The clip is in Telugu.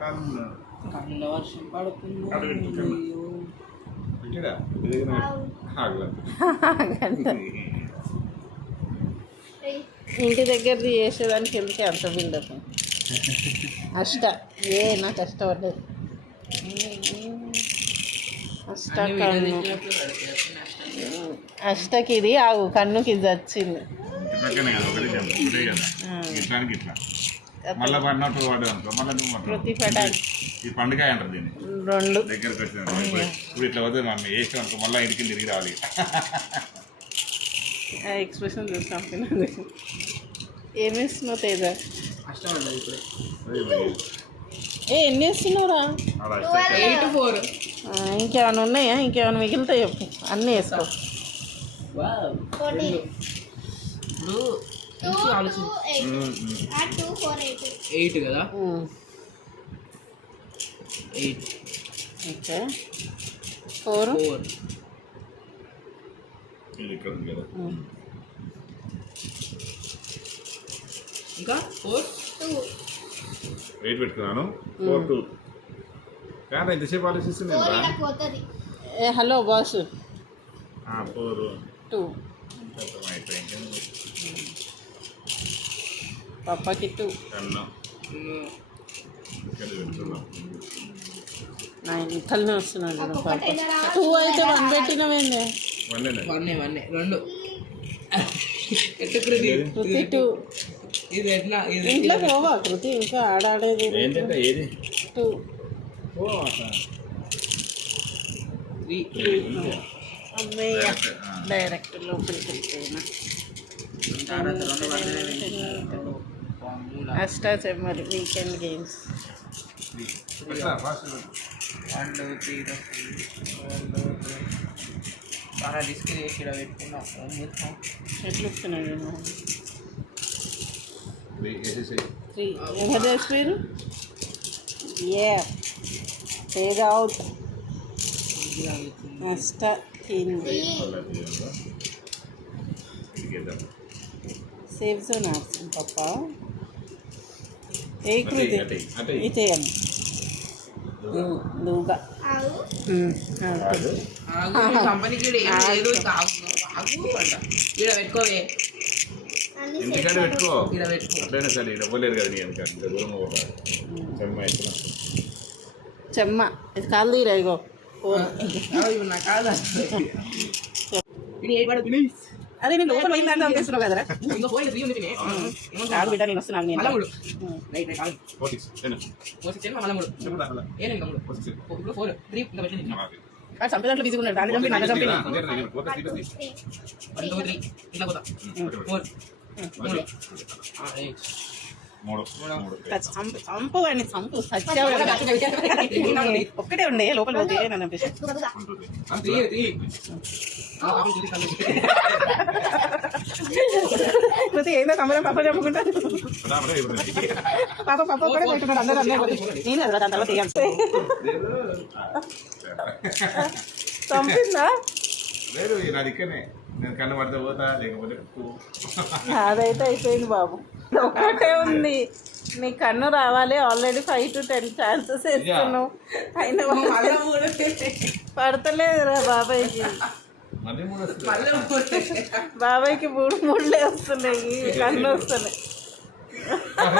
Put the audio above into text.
కళ్ళ వర్షం పడుతుంది. ఇంటి దగ్గరది చేసేదానికి ఎందుకే అంత బిల్డప్? నాకు కష్టపడ్డది అష్టకి ఇది ఆగు కన్నుకి ఇది వచ్చింది. ప్రతి ఈ పండుగ అంటారు దీన్ని. రెండు దగ్గరకు వచ్చిన ఇప్పుడు ఇట్లా వద్దు మమ్మీ వేసాం అనుకో మళ్ళీ ఇంటికి తిరిగి రావాలి. ఎక్స్ప్రెషన్ చూస్తాం. ఏమేస్తున్నావు తేజ? ఎన్ని వేస్తున్నావురా? 8 4. ఇంకేమైనా ఉన్నాయా? ఇంకేమైనా మిగులుతాయి చెప్పు. అన్నీ వేసుకో. ఎయిట్ కదా? 8. ఓకే 4 ఇంకా 4 8 పెట్టుకున్నాను. 4 2 కానీ ఎంతసేపు ఆలోచిస్తుంది. Hello boss. 4 2 పప్పాకి 2 కళ్ళు వస్తున్నాడు. పాప 2 అయితే 1 పెట్టినవేంది? 1 2 కృతి 2 ఇంట్లో పోవా కృతి? ఇంకా ఆడాడేది 2 అమ్మయ్య డైరెక్ట్ లోపలికి వెళ్ళిపోయినా. అష్టాచెమ్మలు వీకెండ్ గేమ్స్. 1 2 3 బాగా డిస్క్ చేసి ఇక్కడ పెట్టుకున్నాం. ఎట్లు వస్తున్నాడు? 3 ఎవరు చేసిపోయారు? తేజ అవుట్. అష్ట తింది. సేఫ్ జోన్ ఆడుతుంది పప్ప. ఏ కృతి ఇతేయండి నువ్వుగా కంపెనీకి ఇక్కడ పెట్టుకోవే. ఇంటికాడ పెట్టుకో. అట్లయినా సరే ఇక్కడ పోలేదు కదా. నీ దూరం చెమ్మ ఎత్తున చెమ్మ ఇది కాలు తీరా. ఇగో అదే నేను లోపల పోయిందని పంపిస్తున్నావు కదరా. కాదు బిడ్డ నేను వస్తున్నాను. చంపేదాంట్లో బిజీగా ఉన్నాడు. దాన్ని చంపి నన్ను చంపి చంపు అని చంపు ఒక్కటే ఉండే లోపల పోతే నన్ను ప్రతి ఏందో కమలం పప్ప చెప్పుకుంటాను. పాప పప్ప కూడా పెట్టుకున్నాడు. అందరూ నేను కదా దాని తర్వాత తీయాల్సి చంపిందా? అదైతే అయిపోయింది బాబు. ఒక్కటే ఉంది. నీ కన్ను రావాలి. ఆల్రెడీ 5 to 10 ఛాన్సెస్ వేస్తున్నావు. అయినా పడతలేదురా బాబాయ్కి. బాబాయ్కి 3 3 వస్తున్నాయి. కన్ను వస్తున్నాయి.